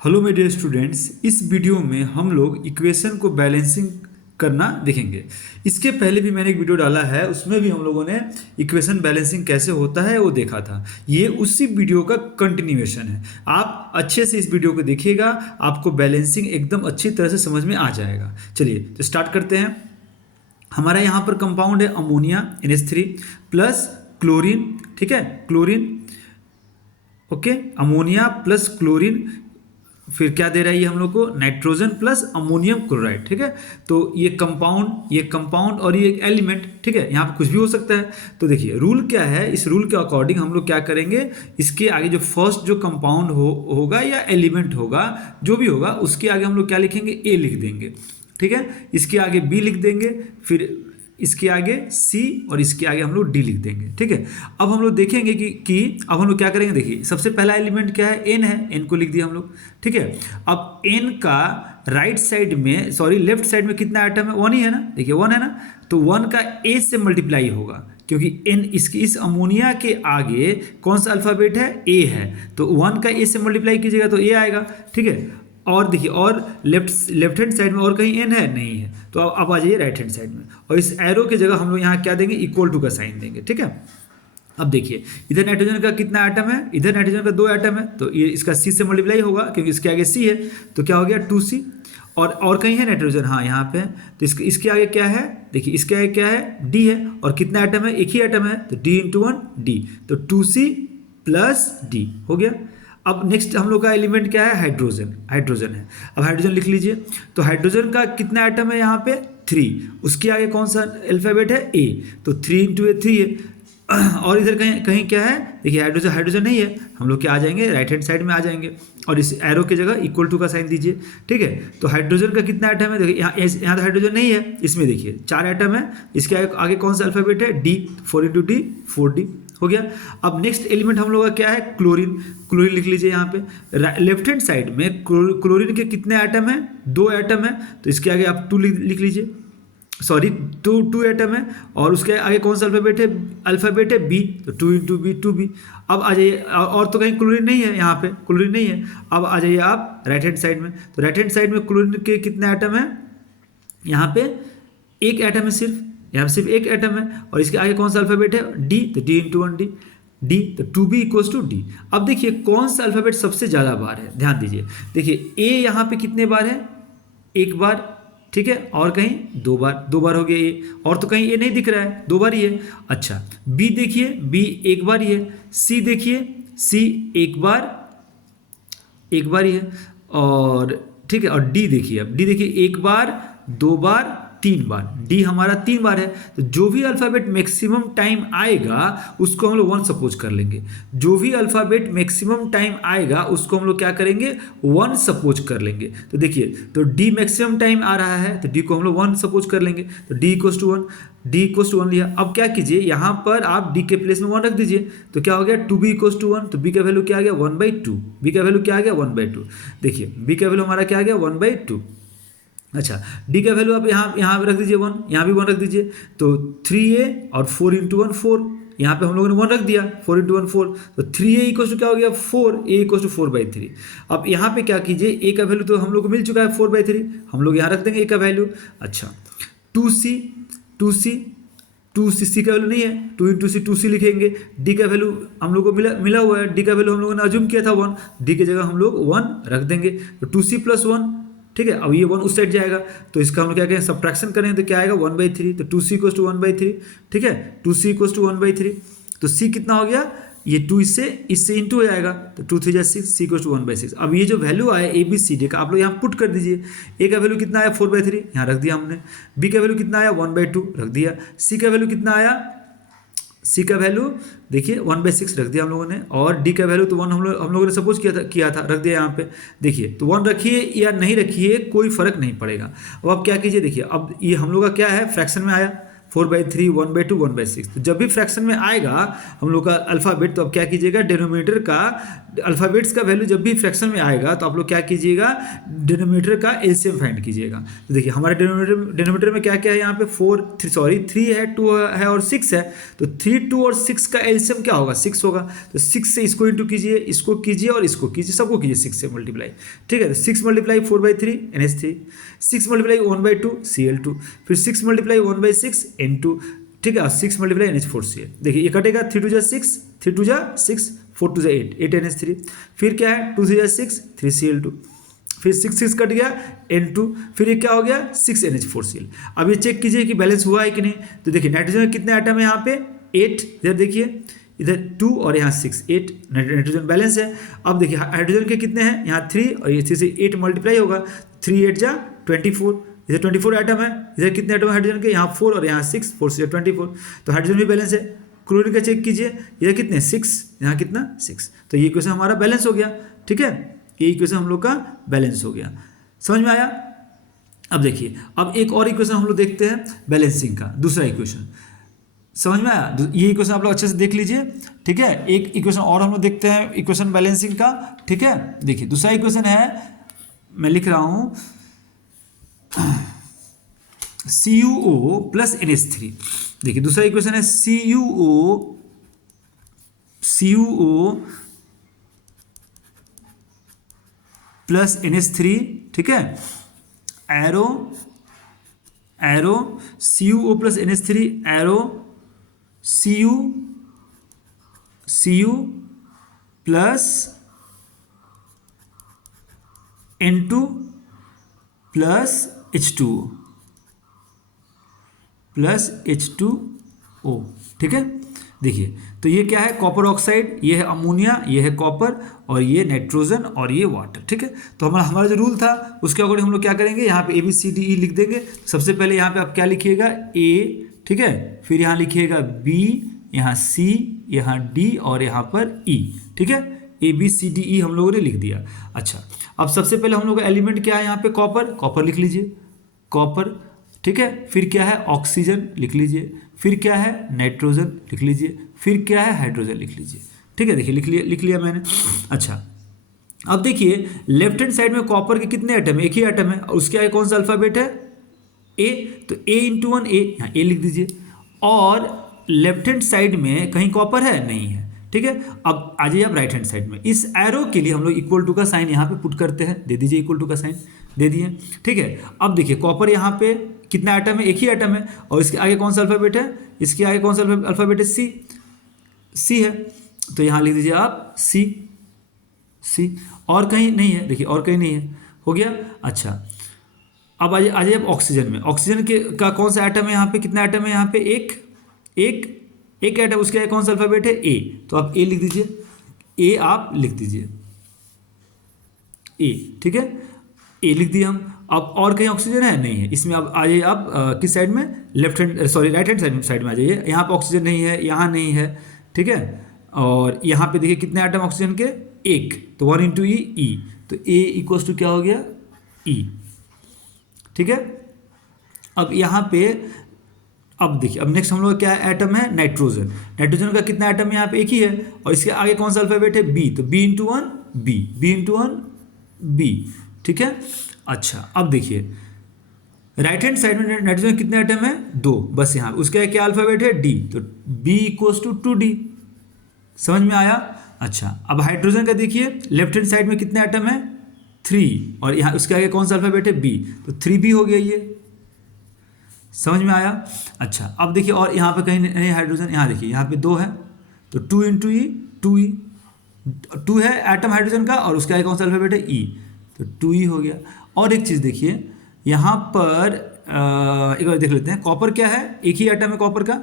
Hello मेरे dear students, इस video में हम लोग इक्वेशन को बैलेंसिंग करना देखेंगे। इसके पहले भी मैंने एक वीडियो डाला है, उसमें भी हम लोगों ने इक्वेशन बैलेंसिंग कैसे होता है वो देखा था। ये उसी वीडियो का कंटिन्यूएशन है। आप अच्छे से इस वीडियो को देखिएगा, आपको बैलेंसिंग एकदम अच्छी तरह से समझ में आ जाएगा। चलिए तो स्टार्ट करते हैं। हमारा यहाँ पर कंपाउंड है अमोनिया NH3 प्लस क्लोरीन। ठीक है, chlorine, okay, ammonia plus chlorine, फिर क्या दे रहा है ये हम लोग को, नाइट्रोजन प्लस अमोनियम क्लोराइड। ठीक है, तो ये कंपाउंड और ये एक एलिमेंट। ठीक है, यहाँ पे कुछ भी हो सकता है। तो देखिए रूल क्या है, इस रूल के अकॉर्डिंग हम लोग क्या करेंगे, इसके आगे जो फर्स्ट जो कंपाउंड होगा या एलिमेंट होगा, जो भी होगा, उसके आगे हम लोग क्या लिखेंगे, ए लिख देंगे। ठीक है, इसके आगे बी लिख देंगे, फिर इसके आगे सी और इसके आगे हम लोग डी लिख देंगे। ठीक है, अब हम लोग देखेंगे कि अब हम लोग क्या करेंगे। देखिए सबसे पहला एलिमेंट क्या है, एन है, एन को लिख दिया हम लोग। ठीक है, अब एन का राइट साइड में, सॉरी लेफ्ट साइड में कितना आइटम है, वन ही है ना। देखिए वन है ना, तो वन का ए से मल्टीप्लाई होगा, क्योंकि एन इस अमोनिया के आगे कौन सा अल्फाबेट है, ए है, तो वन का ए से मल्टीप्लाई कीजिएगा तो ए आएगा। ठीक है, और देखिए और लेफ्ट हैंड साइड में और कहीं एन है, नहीं है, तो अब आ जाइए राइट हैंड साइड में, और इस एरो की जगह हम लोग यहाँ क्या देंगे, इक्वल टू का साइन देंगे। ठीक है, अब देखिए इधर नाइट्रोजन का कितना आइटम है, इधर नाइट्रोजन का 2 आइटम है, तो ये इसका सी से मल्टीप्लाई होगा, क्योंकि इसके आगे सी है, तो क्या हो गया 2C। और कहीं है नाइट्रोजन, हाँ यहाँ पे है, तो इसके आगे क्या है, देखिए इसके आगे क्या है, डी है, और कितना आइटम है, एक ही आइटम है, तो D × 1 D, तो 2C प्लस D हो गया। अब नेक्स्ट हम लोग का एलिमेंट क्या है, हाइड्रोजन है। अब हाइड्रोजन लिख लीजिए, तो हाइड्रोजन का कितना आइटम है यहाँ पे, 3, उसके आगे कौन सा अल्फाबेट है, A, तो 3 × A 3 है। और इधर कहीं कहीं क्या है, देखिए हाइड्रोजन नहीं है, हम लोग क्या आ जाएंगे, राइट हैंड साइड में आ जाएंगे, और इस एरो की जगह इक्वल टू का साइन दीजिए। ठीक है, तो हाइड्रोजन का कितना आइटम है, देखिए यहाँ तो हाइड्रोजन नहीं है, इसमें देखिए 4 आइटम है, इसके आगे कौन सा अल्फाबेट है, D, 4 × D 4D हो गया। अब नेक्स्ट एलिमेंट हम लोग का क्या है, क्लोरीन लिख लीजिए यहाँ पे। लेफ्ट हैंड साइड में क्लोरीन के कितने आइटम है, 2 आइटम है, तो इसके आगे आप 2 लिख लीजिए, सॉरी 2 आइटम है, और उसके आगे कौन सा अल्फाबेट है B, तो 2 × B 2B। अब आ जाइए, और तो कहीं क्लोरीन नहीं है, यहाँ पे क्लोरीन नहीं है। अब आ जाइए आप राइट हैंड साइड में, तो राइट हैंड साइड में क्लोरीन के कितने आइटम है, यहाँ पे एक आइटम है सिर्फ, यहाँ पे सिर्फ एक एटम है, और इसके आगे कौन सा अल्फाबेट है, D, तो D × 1 D, तो 2B = D। अब देखिए कौन सा अल्फाबेट सबसे ज़्यादा बार है, ध्यान दीजिए। देखिए A यहाँ पे कितने बार है, एक बार। ठीक है, और कहीं 2 बार हो गया A, और तो कहीं A नहीं दिख रहा है, 2 बार ही है। अच्छा B देखिए, B एक बार ही है। C देखिए, C एक बार ही है, और ठीक है, और D देखिए, अब D देखिए 1 बार, 2 बार, 3 बार, D हमारा 3 बार है। तो जो भी अल्फ़ाबेट मैक्सिमम टाइम आएगा उसको हम लोग 1 सपोज कर लेंगे, जो भी अल्फ़ाबेट मैक्सिमम टाइम आएगा उसको हम लोग क्या करेंगे, 1 सपोज कर लेंगे। तो देखिए, तो D मैक्सिमम टाइम आ रहा है, तो D को हम लोग 1 सपोज कर लेंगे, तो D = 1 लिया। अब क्या कीजिए, यहाँ पर आप D के प्लेस में 1 रख दीजिए, तो क्या हो गया, 2B = 1, तो B का वैल्यू क्या आ गया, 1/2। B का वैल्यू क्या आ गया, 1/2। देखिए B का वैल्यू हमारा क्या आ गया, 1/2। अच्छा D का वैल्यू आप यहाँ पे रख दीजिए 1, यहाँ भी 1 रख दीजिए, तो 3A और 4 × 1 4, यहाँ पे हम लोगों ने 1 रख दिया, 4 × 1 4, तो 3A = क्या हो गया, 4, A = 4/3। अब यहाँ पे क्या कीजिए, A का वैल्यू तो हम लोग को मिल चुका है 4/3, हम लोग यहाँ रख देंगे A का वैल्यू। अच्छा 2C का वैल्यू नहीं है, 2 × C 2C लिखेंगे। D का वैल्यू हम लोग को मिला हुआ है, D का वैल्यू हम लोगों ने अज्यूम किया था 1, D की जगह हम लोग 1 रख देंगे, तो 2C + 1। ठीक है, अब ये 1 उस साइड जाएगा, तो इसका हम लोग क्या करें, सब्ट्रैक्शन करें, तो क्या आएगा, 1/3, तो 2C = 1/3। ठीक है, 2C = 1/3, तो C कितना हो गया, ये 2 इससे इंटू हो जाएगा, तो 2 × 3 = 6, C = 1/6। अब ये जो वैल्यू आया ABCD का आप लोग यहाँ पुट कर दीजिए। A का वैल्यू कितना आया, 4/3, यहाँ रख दिया हमने। B का वैल्यू कितना आया, 1/2 रख दिया। C का वैल्यू कितना आया, C का वैल्यू देखिए 1/6 रख दिया हम लोगों ने, और D का वैल्यू तो 1 हम लोगों ने सपोज किया था, रख दिया यहाँ पे। देखिए तो 1 रखिए या नहीं रखिए कोई फर्क नहीं पड़ेगा। अब आप क्या कीजिए, देखिए अब ये हम लोग का क्या है, फ्रैक्शन में आया, 4/3, 1/2, 1/6। तो जब भी फ्रैक्शन में आएगा हम लोग का अल्फ़ाबेट, तो अब क्या कीजिएगा, डिनोमिनेटर का अल्फ़ाबेट्स का वैल्यू जब भी फ्रैक्शन में आएगा तो आप लोग क्या कीजिएगा, डिनोमिनेटर का एलसीएम फाइंड कीजिएगा। तो देखिए हमारे डिनोमिनेटर में क्या क्या है, यहाँ पे 3 है, 2 है और 6 है। तो 3, 2 और 6 का एलसीएम क्या होगा, 6 होगा। तो 6 से इसको इंटू कीजिए, इसको कीजिए और इसको कीजिए, सबको कीजिए 6 से मल्टीप्लाई। ठीक है, तो 6 मल्टीप्लाई 4/3 NH3, 6 मल्टीप्लाई 1/2 Cl2, फिर 6 मल्टीप्लाई 1/6 N2। ठीक है, 6 मल्टीप्लाई NH4Cl। देखिए ये कटेगा, 3 2 6, 3 2 6, 4 2 8, 8 NH3। फिर क्या है, 2 3 6, 3 Cl2, फिर 6 6 कट गया N2, फिर ये क्या हो गया, 6 NH4Cl। अब ये चेक कीजिए कि बैलेंस हुआ है कि नहीं। तो देखिए नाइट्रोजन में कितने आइटम है, यहाँ पे 8, इधर देखिए इधर 2 और यहाँ 6, 8 नाइट्रोजन बैलेंस है। अब देखिए हाइड्रोजन के कितने हैं, यहाँ 3 और ये 3 से 8 मल्टीप्लाई होगा, 3 8 जा 24, इधर 24 आइटम है। इधर कितने आइटम है हाइड्रोजन के, यहाँ 4 और यहाँ 6, 4 से 24, तो हाइड्रोजन भी बैलेंस है। क्लोरीन का चेक कीजिए, इधर कितने 6, यहाँ कितना 6। तो ये इक्वेशन हमारा बैलेंस हो गया। ठीक है, ये इक्वेशन हम लोग का बैलेंस हो गया। समझ में आया। अब देखिए, अब एक और इक्वेशन हम लोग देखते हैं बैलेंसिंग का, दूसरा इक्वेशन। समझ में आया, ये इक्वेशन आप लोग अच्छे से देख लीजिए। ठीक है, एक इक्वेशन और हम लोग देखते हैं इक्वेशन बैलेंसिंग का। ठीक है, देखिए दूसरा इक्वेशन है, मैं लिख रहा हूं CuO प्लस NH3। देखिए दूसरा इक्वेशन है CuO प्लस NH3। ठीक है, arrow CuO plus NH3 arrow Cu plus N2 plus H2O। ठीक है, देखिए तो ये क्या है, कॉपर ऑक्साइड, ये है अमोनिया, ये है कॉपर और ये नाइट्रोजन और ये वाटर। ठीक है, तो हमारा जो रूल था उसके अकॉर्डिंग हम लोग क्या करेंगे, यहाँ पे ABCDE लिख देंगे। सबसे पहले यहाँ पे आप क्या लिखिएगा, A। ठीक है, फिर यहाँ लिखिएगा B, यहाँ C, यहाँ D और यहाँ पर E। ठीक है, ABCDE हम लोगों ने लिख दिया। अच्छा, अब सबसे पहले हम लोग का एलिमेंट क्या है, यहाँ पे कॉपर लिख लीजिए, कॉपर। ठीक है, फिर क्या है, ऑक्सीजन लिख लीजिए, फिर क्या है, नाइट्रोजन लिख लीजिए, फिर क्या है, हाइड्रोजन लिख लीजिए। ठीक है, देखिए लिख लिया मैंने। अच्छा, अब देखिए लेफ्ट हैंड साइड में कॉपर के कितने आइटम है, एक ही आइटम है और उसके आगे कौन सा अल्फाबेट है, A। तो A × 1 A, यहाँ A लिख दीजिए। और लेफ्ट हैंड साइड में कहीं कॉपर है, नहीं है। ठीक है, अब आ जाइए आप राइट हैंड साइड में। इस एरो के लिए हम लोग इक्वल टू का साइन यहाँ पे पुट करते हैं, दे दीजिए इक्वल टू का साइन, दे दिए। ठीक है, अब देखिए कॉपर यहाँ पे कितना आइटम है, एक ही आइटम है और इसके आगे कौन सा अल्फाबेट है, इसके आगे कौन सा अल्फाबेट है, सी है। तो यहाँ लिख दीजिए आप सी। और कहीं नहीं है, देखिए और कहीं नहीं है, हो गया। अच्छा, अब आ जाइए आप ऑक्सीजन में। ऑक्सीजन का कौन सा आइटम है, यहाँ पे कितना आइटम है, यहाँ पे एक आइटम, उसके आगे कौन सा अल्फाबेट है, ए। तो आप ए लिख दीजिए, ए आप लिख दीजिए, ए। ठीक है, ए लिख दिए हम। अब और कहीं ऑक्सीजन है, नहीं है इसमें। अब आ जाइए आप किस साइड में, राइट हैंड साइड में आ जाइए। यहाँ पे ऑक्सीजन नहीं है, यहाँ नहीं है। ठीक है, और यहाँ पे देखिए कितने आइटम ऑक्सीजन के, एक। तो 1 × E। तो A इक्वल्स टू क्या हो गया, E। ठीक है, अब यहाँ पे अब देखिए, अब नेक्स्ट हम लोग क्या एटम है, नाइट्रोजन का कितना एटम है, यहाँ पे एक ही है और इसके आगे कौन सा अल्फाबेट है, B। तो B × 1 B। ठीक है, अच्छा, अब देखिए राइट हैंड साइड में नाइट्रोजन कितने एटम है, 2 बस। यहाँ उसका क्या अल्फाबेट है, D। तो B इक्वल्स टू 2D। समझ में आया। अच्छा, अब हाइड्रोजन का देखिए लेफ्ट हैंड साइड में कितने एटम है, 3 और यहाँ उसके आगे कौन सा अल्फाबेट है, B। तो 3B हो गया ये। समझ में आया। अच्छा, अब देखिए और यहाँ पे कहीं नहीं हाइड्रोजन, यहाँ देखिए यहाँ पे 2 है। तो 2 × E 2E, 2 है एटम हाइड्रोजन का और उसके आगे कौन सा अल्फाबेट है, E। तो 2E हो गया। और एक चीज़ देखिए यहाँ पर एक बार देख लेते हैं, कॉपर क्या है, एक ही एटम है कॉपर का,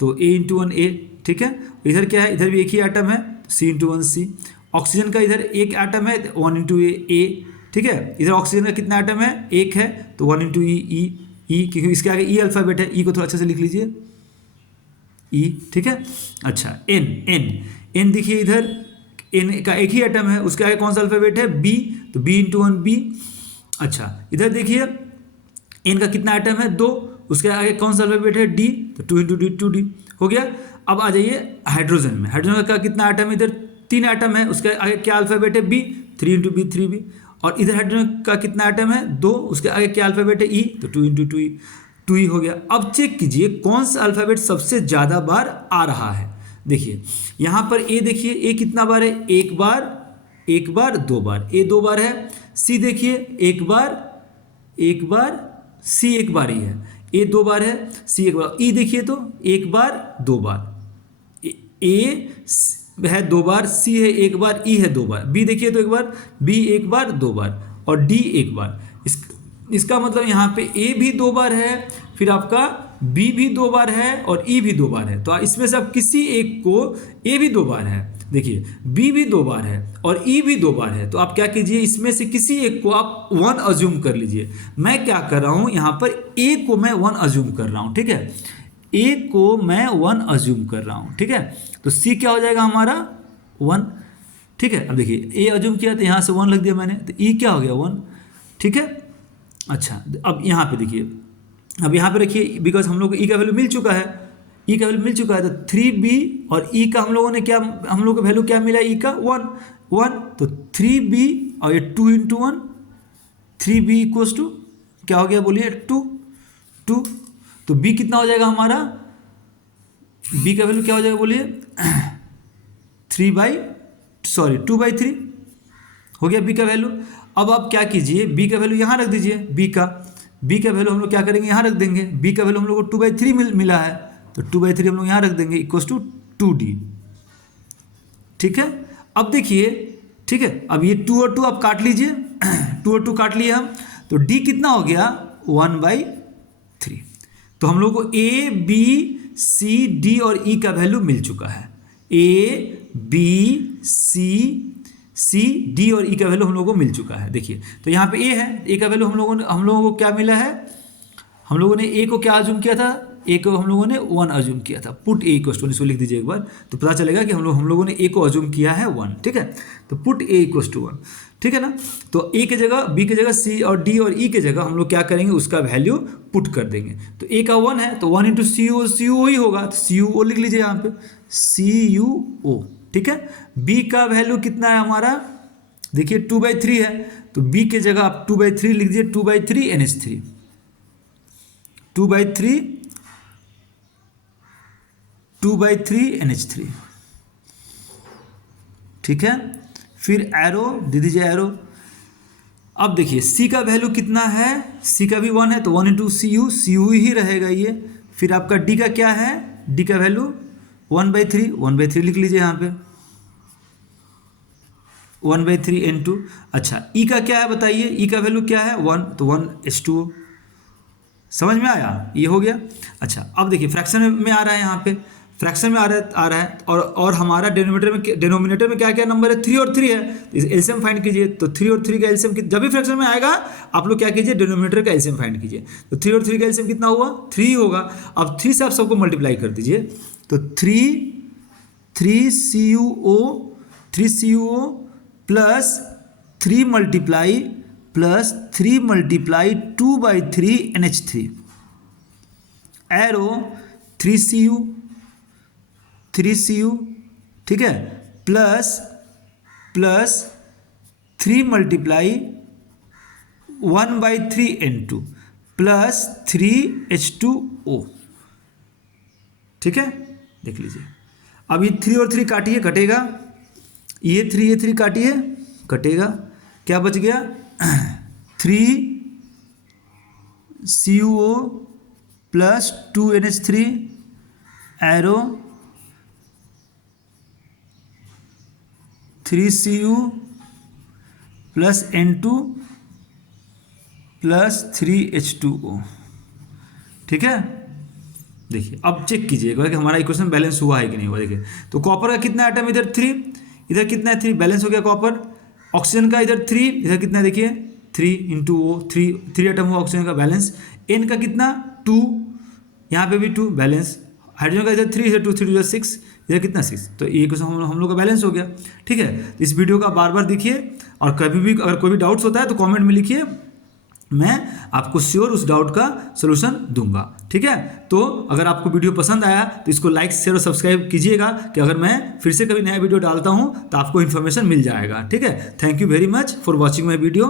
तो A × 1 A। ठीक है, इधर क्या है, इधर भी एक ही एटम है, C × 1 C। ऑक्सीजन का इधर एक एटम है, 1 × A। ठीक है, इधर ऑक्सीजन का कितना एटम है, एक है, तो 1 × E, क्योंकि इसके आगे E अल्फाबेट है, E को थोड़ा अच्छे से लिख लीजिए, E। ठीक है, अच्छा, N देखिए इधर N का एक ही एटम है, उसके आगे कौन सा अल्फाबेट है, B। तो B × 1 B। अच्छा, इधर देखिए N का कितना एटम है, 2 उसके आगे कौन सा अल्फाबेट है, डी, तो 2 इंटू डी 2D हो गया। अब आ जाइए हाइड्रोजन में, हाइड्रोजन का कितना आइटम, इधर 3 आइटम है, उसके आगे क्या अल्फाबेट है, बी, 3 इंटू बी 3B। और इधर हाइड्रोजन का कितना आइटम है, 2, उसके आगे क्या अल्फाबेट है, ई, तो 2 इंटू 2E हो गया। अब चेक कीजिए कौन सा अल्फाबेट सबसे ज़्यादा बार आ रहा है। देखिए यहाँ पर ए, देखिए ए कितना बार है, एक बार, एक बार, 2 बार, ए 2 बार है। सी देखिए एक बार, एक बार, सी एक बार ही है, ए 2 बार है, सी एक बार। ई देखिए तो एक बार, 2 बार, ए है 2 बार, सी है एक बार, ई है 2 बार। बी देखिए तो एक बार, बी एक बार, 2 बार, और डी एक बार। इसका मतलब यहाँ पे ए भी 2 बार है, फिर आपका बी भी 2 बार है, और ई भी 2 बार है। तो इसमें से आप किसी एक को, ए भी 2 बार है, देखिए बी भी 2 बार है, और ई भी 2 बार है, तो आप क्या कीजिए, इसमें से किसी एक को आप 1 अज्यूम कर लीजिए। मैं क्या कर रहा हूँ यहाँ पर, ए को मैं 1 अज्यूम कर रहा हूँ, ठीक है, ए को मैं 1 अज्यूम कर रहा हूँ, ठीक है। तो सी क्या हो जाएगा हमारा, 1, ठीक है। अब देखिए ए अज्यूम किया तो यहाँ से 1 लग दिया मैंने, तो ई क्या हो गया, 1, ठीक है। अच्छा अब यहाँ पे देखिए, अब यहाँ पे रखिए, बिकॉज हम लोग को ई का वैल्यू मिल चुका है, ई का वैल्यू मिल चुका है, तो 3B और ई का हम लोगों ने क्या, हम लोग को वैल्यू क्या मिला, ई का 1, तो 3B और ये 2 इंटू 1, 3B इक्वल्स टू क्या हो गया, बोलिए 2। तो B कितना हो जाएगा हमारा, B का वैल्यू क्या हो जाएगा, बोलिए 2/3 हो गया B का वैल्यू। अब आप क्या कीजिए, B का वैल्यू यहाँ रख दीजिए, B का वैल्यू हम लोग क्या करेंगे, यहाँ रख देंगे। B का वैल्यू हम लोग को 2/3 मिला है, तो 2/3 हम लोग यहाँ रख देंगे, इक्वल्स टू 2D, ठीक है। अब देखिए, ठीक है, अब ये 2 और 2 आप काट लीजिए, 2 और 2 काट लिए हम, तो D कितना हो गया, 1/3। तो हम लोग को A, B, C, D और E का वैल्यू मिल चुका है। A, B, C, D और E का वैल्यू हम लोगों को मिल चुका है। देखिए तो यहाँ पे A है, A का वैल्यू हम लोगों को क्या मिला है, हम लोगों ने A को क्या अज्यूम किया था, A को हम लोगों ने 1 अज्यूम किया था। पुट A इक्वल्स टू, इसको लिख दीजिए एक बार, तो पता चलेगा कि हम लोगों ने A को अज्यूम किया है 1, ठीक है। तो पुट A इक्वल्स टू 1, ठीक है ना। तो A की जगह, B की जगह, C और D और E की जगह हम लोग क्या करेंगे, उसका वैल्यू पुट कर देंगे। तो A का 1 है, तो 1 इंटू CuO ही होगा, तो CuO लिख लीजिए यहाँ पे, CuO, ठीक है। B का वैल्यू कितना है हमारा, देखिए 2/3 है, तो B की जगह आप 2/3 लिख दीजिए, 2/3 NH3, 2/3 NH3, ठीक है। फिर एरो दे दीजिए, एरो। अब देखिए C का वैल्यू कितना है, C का भी 1 है, तो 1 इंटू CU ही रहेगा ये। फिर आपका D का क्या है, D का वैल्यू 1/3 लिख लीजिए यहाँ पे, 1/3 N2। अच्छा E का क्या है बताइए, E का वैल्यू क्या है, 1, तो 1 H2O। समझ में आया, ये हो गया। अच्छा अब देखिए फ्रैक्शन में आ रहा है, यहाँ पे फ्रैक्शन में आ रहा है, और हमारा डिनोमिनेटर में क्या क्या नंबर है, 3 और 3 है, तो एलसीएम फाइंड कीजिए। तो 3 और 3 का एलसीएम, जब भी फ्रैक्शन में आएगा आप लोग क्या कीजिए, डिनोमिनेटर का एलसीएम फाइंड कीजिए। तो 3 और 3 का एलसीएम कितना हुआ, 3 होगा। अब 3 से आप सबको मल्टीप्लाई कर दीजिए, तो 3CuO plus 3 multiply 2/3 NH3, arrow 3Cu, ठीक है, plus 3 multiply 1/3 N2 plus 3H2O, ठीक है। देख लीजिए, अब ये 3 और 3 काटिए, कटेगा, ये 3 काटिए, कटेगा, क्या बच गया, 3CuO plus 2NH3, arrow 3Cu plus N2 plus 3H2O, ठीक है। देखिए अब चेक कीजिएगा कि हमारा इक्वेशन बैलेंस हुआ है कि नहीं हुआ। देखिए तो कॉपर का कितना आइटम, इधर 3, इधर कितना है 3, बैलेंस हो गया कॉपर। ऑक्सीजन का इधर 3, इधर कितना है देखिए 3 इंटू O, 3 आइटम हुआ ऑक्सीजन का, बैलेंस। N का कितना 2, यहाँ पे भी 2, बैलेंस। हाइड्रोजन का इधर 3, इधर 2, 3 6, इधर कितना 6, तो ये क्वेश्चन हम लोग का बैलेंस हो गया, ठीक है। इस वीडियो का बार बार देखिए, और कभी भी अगर कोई भी डाउट्स होता है तो कमेंट में लिखिए, मैं आपको श्योर उस डाउट का सलूशन दूंगा। ठीक है, तो अगर आपको वीडियो पसंद आया तो इसको लाइक शेयर और सब्सक्राइब कीजिएगा कि अगर मैं फिर से कभी नया वीडियो डालता हूं तो आपको इन्फॉर्मेशन मिल जाएगा। ठीक है, thank you very much for watching my video.